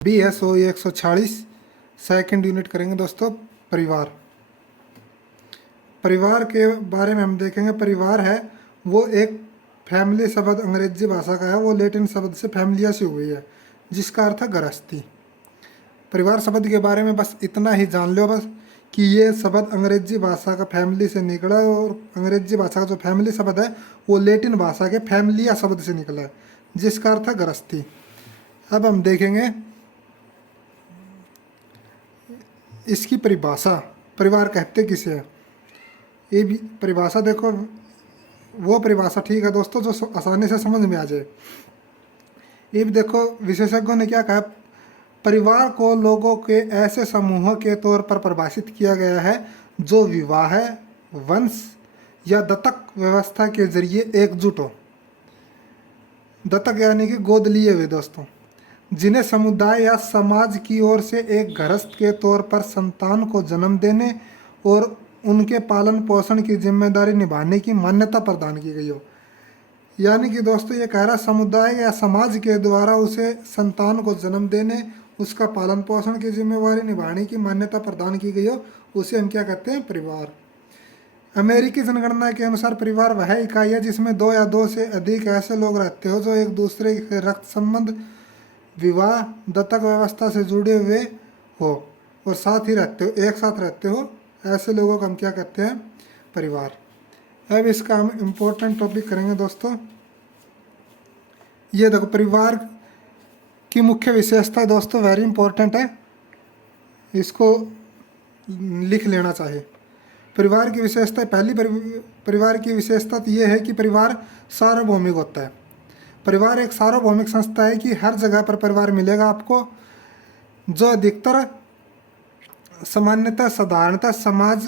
BSO 146 second unit करेंगे दोस्तों। परिवार। परिवार के बारे में हम देखेंगे। परिवार है वो एक फैमिली शब्द अंग्रेजी भाषा का है, वो लैटिन शब्द से फैमिलिया से हुई है जिसका अर्थ है गृहस्थी। परिवार शब्द के बारे में बस इतना ही जान लो बस कि ये शब्द अंग्रेजी भाषा का फैमिली से निकला है, और अंग्रेजी भाषा का जो फैमिली शब्द है वो लैटिन भाषा के फैमिलिया शब्द से निकला है जिसका अर्थ है गृहस्थी। अब हम देखेंगे इसकी परिभाषा। परिवार कहते किसे है, ये भी परिभाषा देखो, वो परिभाषा ठीक है दोस्तों जो आसानी से समझ में आ जाए। ये भी देखो विशेषज्ञों ने क्या कहा, परिवार को लोगों के ऐसे समूहों के तौर पर परिभाषित किया गया है जो विवाह, वंश या दत्तक व्यवस्था के जरिए एकजुट हो। दत्तक यानी कि गोद लिए हुए दोस्तों, जिन्हें समुदाय या समाज की ओर से एक गृहस्थ के तौर पर संतान को जन्म देने और उनके पालन पोषण की जिम्मेदारी निभाने की मान्यता प्रदान की गई हो। यानी कि दोस्तों ये कह रहा समुदाय या समाज के द्वारा उसे संतान को जन्म देने, उसका पालन पोषण की जिम्मेवारी निभाने की मान्यता प्रदान की गई हो, उसे हम क्या कहते हैं, परिवार। अमेरिकी जनगणना के अनुसार परिवार वह इकाई है जिसमें दो या दो से अधिक ऐसे लोग रहते हो जो एक दूसरे के रक्त संबंध, विवाह, दत्तक व्यवस्था से जुड़े हुए हो और साथ ही रहते हो, एक साथ रहते हो, ऐसे लोगों को हम क्या कहते हैं, परिवार। अब इसका हम इम्पोर्टेंट टॉपिक करेंगे दोस्तों। ये देखो परिवार की मुख्य विशेषता दोस्तों वेरी इंपॉर्टेंट है, इसको लिख लेना चाहिए। परिवार की विशेषता, पहली परिवार की विशेषता तो ये है कि परिवार सार्वभौमिक होता है। परिवार एक सार्वभौमिक संस्था है कि हर जगह पर परिवार मिलेगा आपको, जो अधिकतर सामान्यतः साधारणतः समाज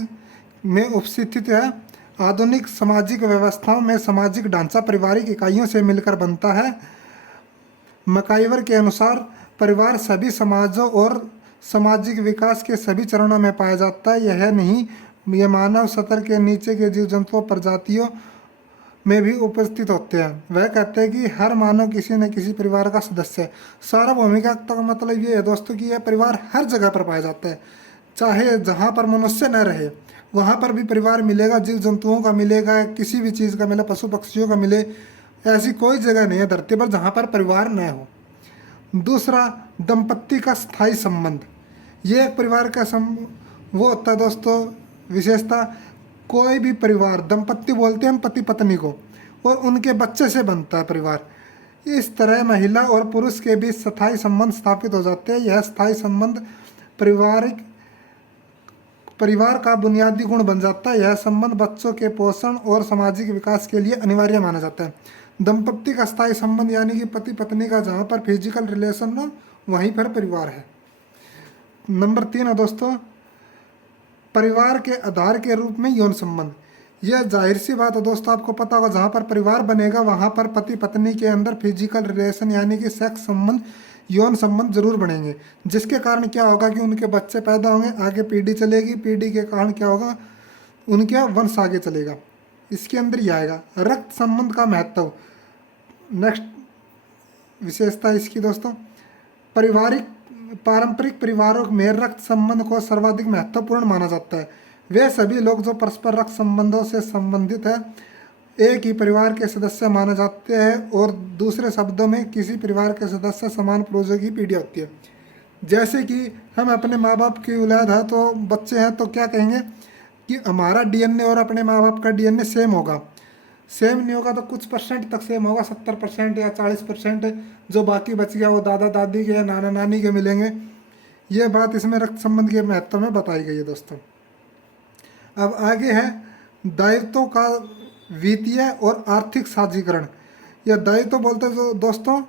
में उपस्थित है। आधुनिक सामाजिक व्यवस्थाओं में सामाजिक ढांचा पारिवारिक इकाइयों से मिलकर बनता है। मकाइवर के अनुसार परिवार सभी समाजों और सामाजिक विकास के सभी चरणों में पाया जाता है। यह नहीं, यह मानव स्तर के नीचे के जीव जंतुओं प्रजातियों में भी उपस्थित होते हैं। वह कहते हैं कि हर मानव किसी न किसी परिवार का सदस्य है। सार्वभौमिकता का मतलब ये है दोस्तों कि यह परिवार हर जगह पर पाया जाता है, चाहे जहाँ पर मनुष्य न रहे वहाँ पर भी परिवार मिलेगा, जीव जंतुओं का मिलेगा, किसी भी चीज़ का मिले, पशु पक्षियों का मिले। ऐसी कोई जगह नहीं है धरती पर जहाँ पर परिवार न हो। दूसरा, दंपत्ति का स्थायी संबंध। ये एक परिवार का वो होता है दोस्तों विशेषता, कोई भी परिवार, दंपत्ति बोलते हैं हम पति पत्नी को, और उनके बच्चे से बनता है परिवार। इस तरह महिला और पुरुष के बीच स्थायी संबंध स्थापित हो जाते हैं। यह स्थायी संबंध परिवार का बुनियादी गुण बन जाता है। यह संबंध बच्चों के पोषण और सामाजिक विकास के लिए अनिवार्य माना जाता है। दंपत्ति का स्थायी संबंध यानी कि पति पत्नी का जहाँ पर फिजिकल रिलेशन हो वहीं पर परिवार है। नंबर 3 है दोस्तों, परिवार के आधार के रूप में यौन संबंध। यह जाहिर सी बात है दोस्तों, आपको पता होगा जहाँ पर परिवार बनेगा वहाँ पर पति पत्नी के अंदर फिजिकल रिलेशन यानी कि सेक्स संबंध, यौन संबंध जरूर बनेंगे, जिसके कारण क्या होगा कि उनके बच्चे पैदा होंगे, आगे पीढ़ी चलेगी, पीढ़ी के कारण क्या होगा, उनके वंश आगे चलेगा। इसके अंदर ही आएगा रक्त संबंध का महत्व। नेक्स्ट विशेषता इसकी दोस्तों, पारंपरिक परिवारों में रक्त संबंध को सर्वाधिक महत्वपूर्ण माना जाता है। वे सभी लोग जो परस्पर रक्त संबंधों से संबंधित है एक ही परिवार के सदस्य माने जाते हैं, और दूसरे शब्दों में किसी परिवार के सदस्य समान पूर्वजों की पीढ़ी होती है। जैसे कि हम अपने माँ बाप की औलाद है तो बच्चे हैं तो क्या कहेंगे कि हमारा डीएनए और अपने माँ बाप का डीएनए सेम होगा। सेम नहीं होगा तो कुछ परसेंट तक सेम होगा, 70% या 40%, जो बाकी बच गया वो दादा दादी के या नाना नानी के मिलेंगे। ये बात इसमें रक्त संबंध के महत्व में बताई गई है दोस्तों। अब आगे है दायित्वों का वित्तीय और आर्थिक साझीकरण। या दायित्व बोलते हैं जो दोस्तों,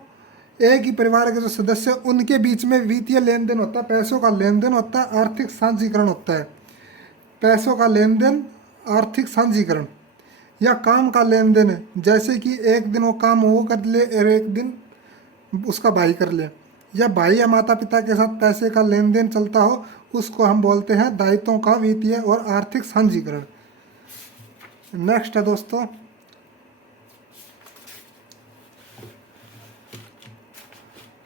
एक ही परिवार के जो सदस्य उनके बीच में वित्तीय लेन देन होता है, पैसों का लेन देन होता है, आर्थिक साझीकरण होता है। पैसों का लेन देन, आर्थिक साझीकरण, या काम का लेन देन है, जैसे कि एक दिन वो काम वो कर ले और एक दिन उसका भाई कर ले, या भाई या माता पिता के साथ पैसे का लेन देन चलता हो, उसको हम बोलते हैं दायित्वों का वित्तीय और आर्थिक साझीकरण। नेक्स्ट है दोस्तों,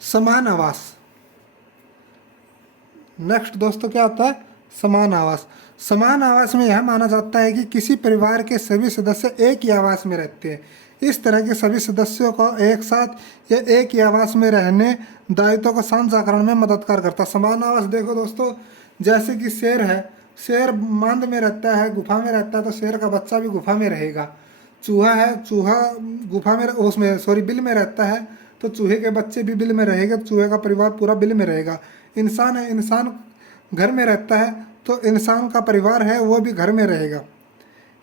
समान आवास। नेक्स्ट दोस्तों क्या आता है, समान आवास। समान आवास में यह माना जाता है कि किसी परिवार के सभी सदस्य एक ही आवास में रहते हैं। इस तरह के सभी सदस्यों को एक साथ या एक ही आवास में रहने दायित्वों को साझाकरण में मददगार करता है। समान आवास देखो दोस्तों, जैसे कि शेर है, शेर मांद में रहता है, गुफा में रहता है, तो शेर का बच्चा भी गुफा में रहेगा। चूहा है, चूहा गुफा में उसमें सॉरी बिल में रहता है, तो चूहे के बच्चे भी बिल में रहेंगे, चूहे का परिवार पूरा बिल में रहेगा। इंसान है, इंसान घर में रहता है, तो इंसान का परिवार है वो भी घर में रहेगा।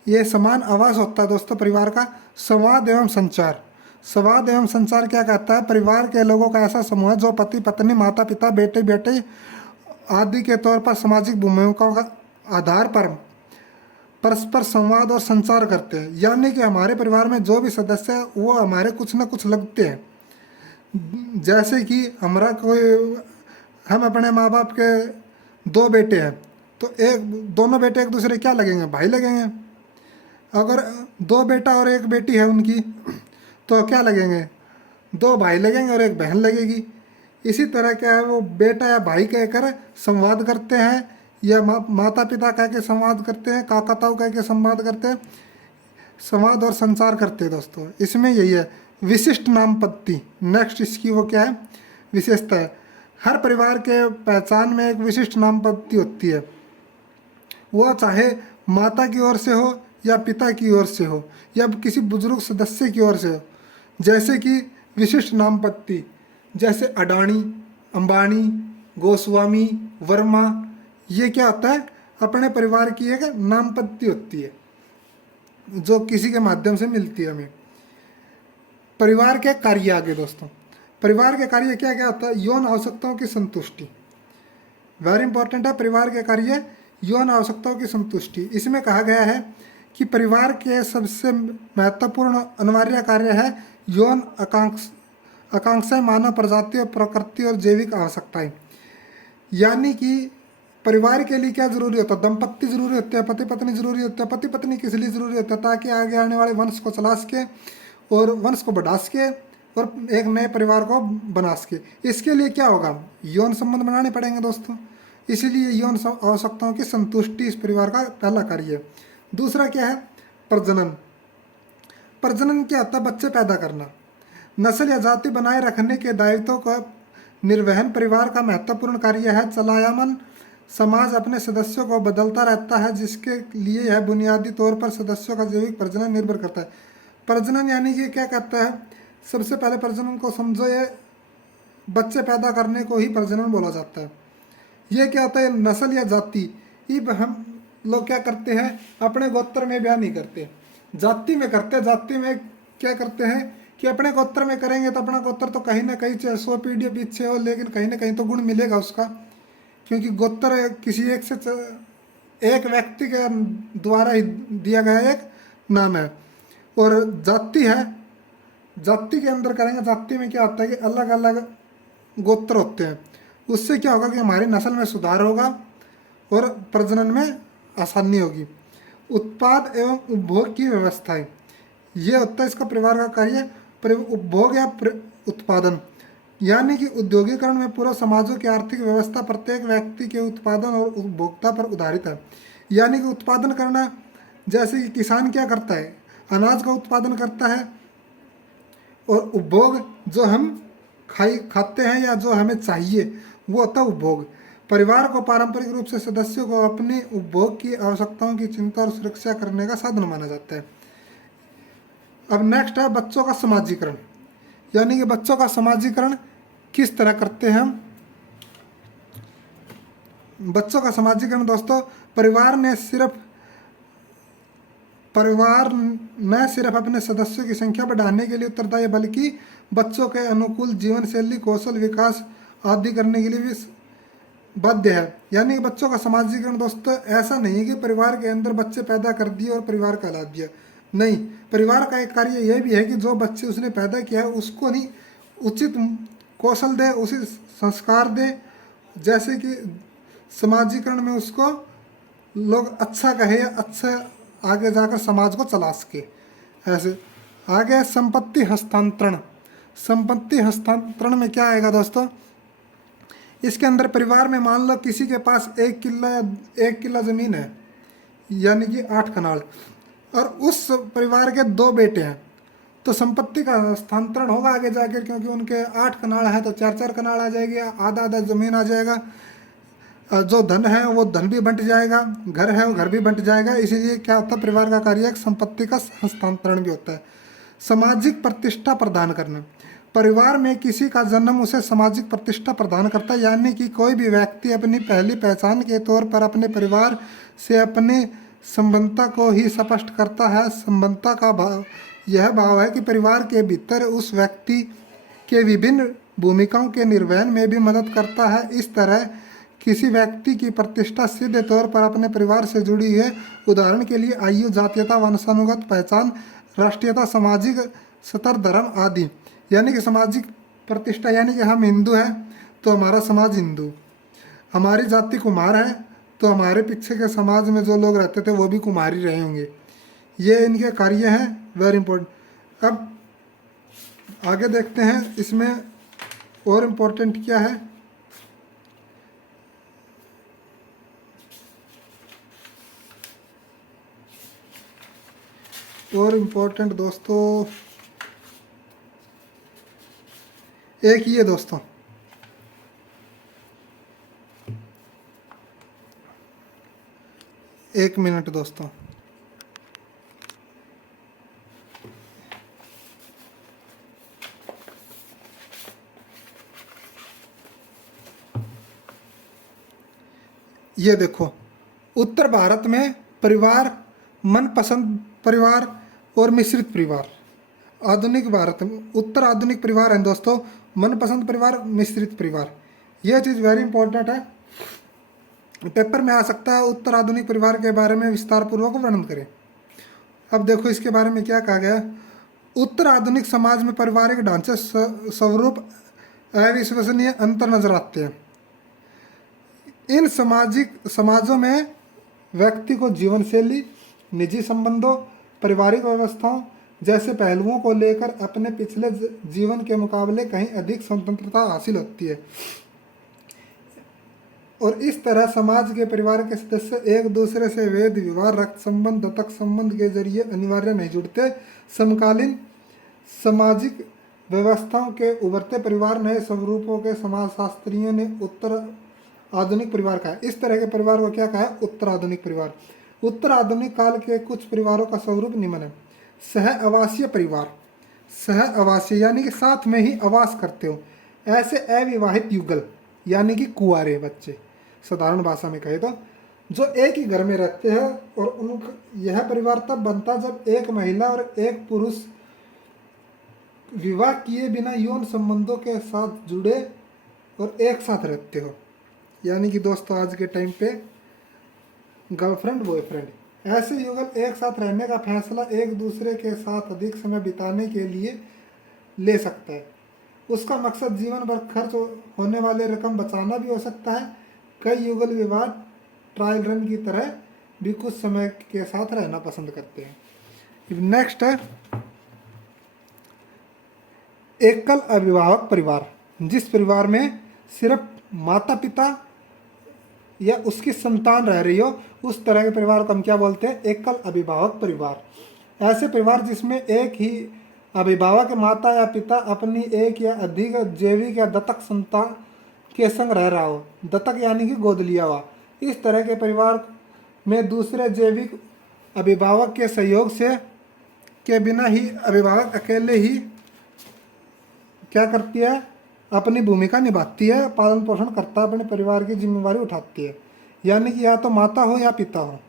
ये समान आवास होता है दोस्तों परिवार का। संवाद एवं संचार। संवाद एवं संचार क्या कहता है, परिवार के लोगों का ऐसा समूह है जो पति पत्नी माता पिता बेटे बेटे आदि के तौर पर सामाजिक भूमिकाओं का आधार पर परस्पर संवाद और संचार करते हैं। यानी कि हमारे परिवार में जो भी सदस्य है वो हमारे कुछ ना कुछ लगते हैं। जैसे कि हमारा कोई, हम अपने माँ बाप के दो बेटे हैं, तो एक दोनों बेटे एक दूसरे क्या लगेंगे, भाई लगेंगे। अगर दो बेटा और एक बेटी है उनकी, तो क्या लगेंगे, दो भाई लगेंगे और एक बहन लगेगी। इसी तरह क्या है, वो बेटा या भाई कहकर संवाद करते हैं, या माता पिता कह के संवाद करते हैं, काका ताऊ कह के संवाद करते हैं, संवाद और संचार करते हैं दोस्तों। इसमें यही है विशिष्ट नाम पद्धति। नेक्स्ट इसकी वो क्या है, विशेषता है। हर परिवार के पहचान में एक विशिष्ट नाम पद्धति होती है, वो चाहे माता की ओर से हो या पिता की ओर से हो या किसी बुजुर्ग सदस्य की ओर से हो। जैसे कि विशिष्ट नाम पद्धति, जैसे अडानी, अंबानी, गोस्वामी, वर्मा, ये क्या होता है, अपने परिवार की एक नाम पद्धति होती है जो किसी के माध्यम से मिलती है हमें। परिवार के कार्य आगे दोस्तों, परिवार के कार्य क्या क्या होता है, यौन आवश्यकताओं की संतुष्टि, वेरी इंपॉर्टेंट है। परिवार के कार्य यौन आवश्यकताओं की संतुष्टि। इसमें कहा गया है कि परिवार के सबसे महत्वपूर्ण अनिवार्य कार्य है यौन आकांक्षाएं, मानव प्रजाति और प्रकृति और जैविक आवश्यकताएं। यानी कि परिवार के लिए क्या जरूरी होता है, दंपत्ति जरूरी होते हैं, पति पत्नी जरूरी होते हैं। पति पत्नी किस लिए जरूरी होता है, ताकि आगे आने वाले वंश को चला सके और वंश को बढ़ा सके और एक नए परिवार को बना सके। इसके लिए क्या होगा, यौन संबंध बनाने पड़ेंगे दोस्तों। इसीलिए यौन आवश्यकताओं की संतुष्टि इस परिवार का पहला कार्य है। दूसरा क्या है, प्रजनन। प्रजनन क्या होता है, बच्चे पैदा करना। नस्ल या जाति बनाए रखने के दायित्वों का निर्वहन परिवार का महत्वपूर्ण कार्य है। चलायमान समाज अपने सदस्यों को बदलता रहता है, जिसके लिए यह बुनियादी तौर पर सदस्यों का जैविक प्रजनन निर्भर करता है। प्रजनन यानी कि क्या कहता है, सबसे पहले प्रजनन को समझो, ये बच्चे पैदा करने को ही प्रजनन बोला जाता है। ये क्या होता है, नस्ल या जाति। ये हम लोग क्या करते हैं, अपने गोत्र में ब्याह नहीं करते, जाति में करते हैं। जाति में क्या करते हैं कि अपने गोत्र में करेंगे तो अपना गोत्र तो कहीं ना कहीं 100 पीढ़ी पीछे हो, लेकिन कहीं ना कहीं तो गुण मिलेगा उसका, क्योंकि गोत्र किसी एक व्यक्ति के द्वारा ही दिया गया एक नाम है। और जाति है, जाति के अंदर करेंगे, जाति में क्या होता है कि अलग अलग गोत्र होते हैं। उससे क्या होगा कि हमारी नस्ल में सुधार होगा और प्रजनन में आसानी होगी। उत्पाद एवं उपभोग की व्यवस्थाएं, ये होता है इसका परिवार का कार्य। उपभोग या उत्पादन, यानी कि उद्योगीकरण में पूरा समाजों की आर्थिक व्यवस्था प्रत्येक व्यक्ति के उत्पादन और उपभोक्ता पर आधारित है। यानी कि उत्पादन करना, जैसे कि किसान क्या करता है, अनाज का उत्पादन करता है, और उपभोग जो हम खाते हैं या जो हमें चाहिए वो होता है उपभोग। परिवार को पारंपरिक रूप से सदस्यों को अपनी उपभोग की आवश्यकताओं की चिंता और सुरक्षा करने का साधन माना जाता है। अब नेक्स्ट है बच्चों का समाजीकरण, यानी कि बच्चों का समाजीकरण किस तरह करते हैं हम। बच्चों का समाजीकरण दोस्तों, परिवार न सिर्फ अपने सदस्यों की संख्या बढ़ाने के लिए उत्तरदायी है, बल्कि बच्चों के अनुकूल जीवन शैली, कौशल विकास आदि करने के लिए भी बाध्य है। यानी कि बच्चों का समाजीकरण दोस्तों ऐसा नहीं है कि परिवार के अंदर बच्चे पैदा कर दिए और परिवार कहला दिया, नहीं। परिवार का एक कार्य यह भी है कि जो बच्चे उसने पैदा किया है उसको नहीं उचित कौशल दे, उसी संस्कार दे, जैसे कि समाजीकरण में उसको लोग अच्छा कहे या अच्छा आगे जाकर समाज को चला सके। ऐसे आगे संपत्ति हस्तांतरण। संपत्ति हस्तांतरण में क्या आएगा दोस्तों, इसके अंदर परिवार में मान लो किसी के पास 1 किला ज़मीन है, यानी कि 8 कनाल, और उस परिवार के 2 बेटे हैं, तो संपत्ति का हस्तांतरण होगा आगे जाकर, क्योंकि उनके 8 कनाल है तो 4-4 कनाल आ जाएगी, आधा आधा ज़मीन आ जाएगा। जो धन है वो धन भी बंट जाएगा, घर है वो घर भी बंट जाएगा। इसीलिए क्या होता है, परिवार का कार्य एक संपत्ति का हस्तांतरण भी होता है। सामाजिक प्रतिष्ठा प्रदान करना, परिवार में किसी का जन्म उसे सामाजिक प्रतिष्ठा प्रदान करता है, यानी कि कोई भी व्यक्ति अपनी पहली पहचान के तौर पर अपने परिवार से अपनी संबंधता को ही स्पष्ट करता है। संबंधता का भाव यह भाव है कि परिवार के भीतर उस व्यक्ति के विभिन्न भूमिकाओं के निर्वहन में भी मदद करता है। इस तरह किसी व्यक्ति की प्रतिष्ठा सीधे तौर पर अपने परिवार से जुड़ी है। उदाहरण के लिए आयु, जातीयता, वंशानुगत पहचान, राष्ट्रीयता, सामाजिक स्तर, धर्म आदि। यानी कि सामाजिक प्रतिष्ठा, यानी कि हम हिंदू हैं तो हमारा समाज हिंदू, हमारी जाति कुमार है तो हमारे पीछे के समाज में जो लोग रहते थे वो भी कुमारी रहे होंगे। ये इनके कार्य हैं, वेरी इंपॉर्टेंट। अब आगे देखते हैं इसमें और इम्पोर्टेंट क्या है। और इम्पोर्टेंट दोस्तों एक ये दोस्तों, एक मिनट दोस्तों, ये देखो, उत्तर भारत में परिवार, मनपसंद परिवार और मिश्रित परिवार। आधुनिक भारत में उत्तर आधुनिक परिवार है दोस्तों, मनपसंद परिवार, मिश्रित परिवार। यह चीज़ वेरी इंपॉर्टेंट है, पेपर में आ सकता है। उत्तर आधुनिक परिवार के बारे में विस्तार पूर्वक वर्णन करें। अब देखो इसके बारे में क्या कहा गया। उत्तर आधुनिक समाज में पारिवारिक ढांचे स्वरूप अविश्वसनीय अंतर नजर आते हैं। इन समाजों में व्यक्ति को जीवन शैली, निजी संबंधों, पारिवारिक व्यवस्थाओं जैसे पहलुओं को लेकर अपने पिछले जीवन के मुकाबले कहीं अधिक स्वतंत्रता हासिल होती है, और इस तरह समाज के परिवार के सदस्य एक दूसरे से वेद विवाह, रक्त संबंध, दत्तक संबंध के जरिए अनिवार्य नहीं जुड़ते। समकालीन सामाजिक व्यवस्थाओं के उभरते परिवार नए स्वरूपों के समाजशास्त्रियों ने उत्तर आधुनिक परिवार कहा। इस तरह के परिवार को क्या कहा है, उत्तर आधुनिक परिवार। उत्तर आधुनिक काल के कुछ परिवारों का स्वरूप निम्न है। सह आवासीय परिवार, सह आवासीय यानी कि साथ में ही आवास करते हो, ऐसे अविवाहित युगल यानी कि कुंवारे बच्चे, साधारण भाषा में कहे तो, जो एक ही घर में रहते हैं। और उनका यह परिवार तब बनता जब एक महिला और एक पुरुष विवाह किए बिना यौन संबंधों के साथ जुड़े और एक साथ रहते हो। यानी कि दोस्तों आज के टाइम पे गर्लफ्रेंड बॉयफ्रेंड, ऐसे युगल एक साथ रहने का फैसला एक दूसरे के साथ अधिक समय बिताने के लिए ले सकता है। उसका मकसद जीवन भर खर्च होने वाले रकम बचाना भी हो सकता है। कई युगल विवाह ट्रायल रन की तरह भी कुछ समय के साथ रहना पसंद करते हैं। नेक्स्ट है एकल अभिभावक परिवार, जिस परिवार में सिर्फ माता पिता या उसकी संतान रह रही हो, उस तरह के परिवार को हम क्या बोलते हैं, एकल अभिभावक परिवार। ऐसे परिवार जिसमें एक ही अभिभावक माता या पिता अपनी एक या अधिक जैविक या दत्तक संतान के संग रह रहा हो। दत्तक यानी कि गोद लिया हुआ। इस तरह के परिवार में दूसरे जैविक अभिभावक के सहयोग से के बिना ही अभिभावक अकेले ही क्या करती है, अपनी भूमिका निभाती है, पालन पोषण करता है, अपने परिवार की जिम्मेवारी उठाती है। यानी कि या तो माता हो या पिता हो।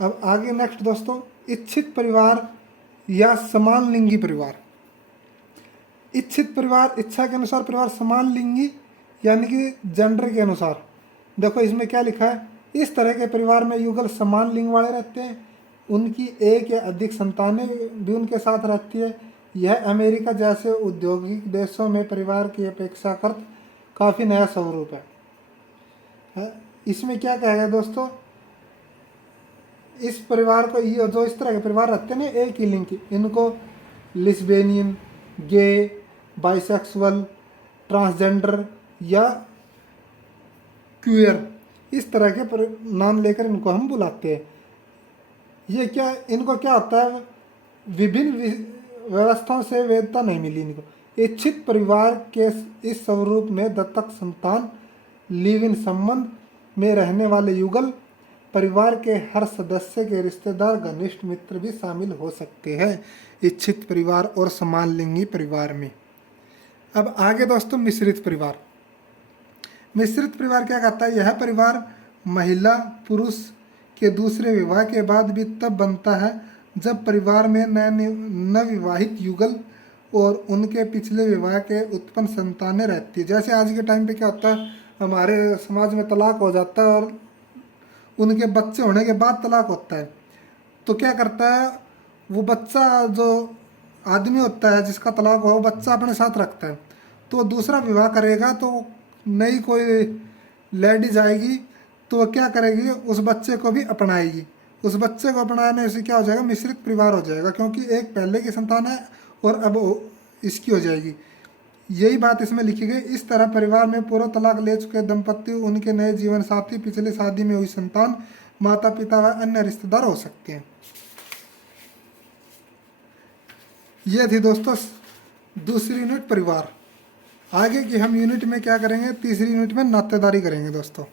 अब आगे नेक्स्ट दोस्तों, इच्छित परिवार या समान लिंगी परिवार। इच्छित परिवार, इच्छा के अनुसार परिवार, समान लिंगी यानी कि जेंडर के अनुसार। देखो इसमें क्या लिखा है, इस तरह के परिवार में युगल समान लिंग वाले रहते हैं, उनकी एक या अधिक संतानें भी उनके साथ रहती है। यह अमेरिका जैसे औद्योगिक देशों में परिवार की अपेक्षाकृत काफ़ी नया स्वरूप है। इसमें क्या कहा गया दोस्तों, इस परिवार को ये जो इस तरह के परिवार रहते हैं ना एक ही लिंग की, इनको लिस्बेनियन, गे, बाइसेक्सुअल, ट्रांसजेंडर या क्यूयर, इस तरह के नाम लेकर इनको हम बुलाते हैं। ये क्या, इनको क्या होता है, विभिन्न व्यवस्थाओं से वेदता नहीं मिली इनको। इच्छित परिवार के इस स्वरूप में दत्तक संतान, लिव इन संबंध में रहने वाले युगल, परिवार के हर सदस्य के रिश्तेदार, घनिष्ठ मित्र भी शामिल हो सकते हैं इच्छित परिवार और समान लिंगी परिवार में। अब आगे दोस्तों मिश्रित परिवार। मिश्रित परिवार क्या कहता है, यह परिवार महिला पुरुष के दूसरे विवाह के बाद भी तब बनता है जब परिवार में नवविवाहित युगल और उनके पिछले विवाह के उत्पन्न संतानें रहती है। जैसे आज के टाइम पे क्या होता है, हमारे समाज में तलाक हो जाता है और उनके बच्चे होने के बाद तलाक होता है, तो क्या करता है वो बच्चा, जो आदमी होता है जिसका तलाक हुआ, वो बच्चा अपने साथ रखता है, तो दूसरा विवाह करेगा तो नई कोई लेडीज आएगी तो वो क्या करेगी, उस बच्चे को भी अपनाएगी। उस बच्चे को अपनाने से क्या हो जाएगा, मिश्रित परिवार हो जाएगा, क्योंकि एक पहले की संतान है और अब इसकी हो जाएगी। यही बात इसमें लिखी गई। इस तरह परिवार में पूर्व तलाक ले चुके दंपति, उनके नए जीवन साथी, पिछले शादी में हुई संतान, माता पिता व अन्य रिश्तेदार हो सकते हैं। यह थी दोस्तों दूसरी यूनिट परिवार। आगे की हम यूनिट में क्या करेंगे, तीसरी यूनिट में नातेदारी करेंगे दोस्तों।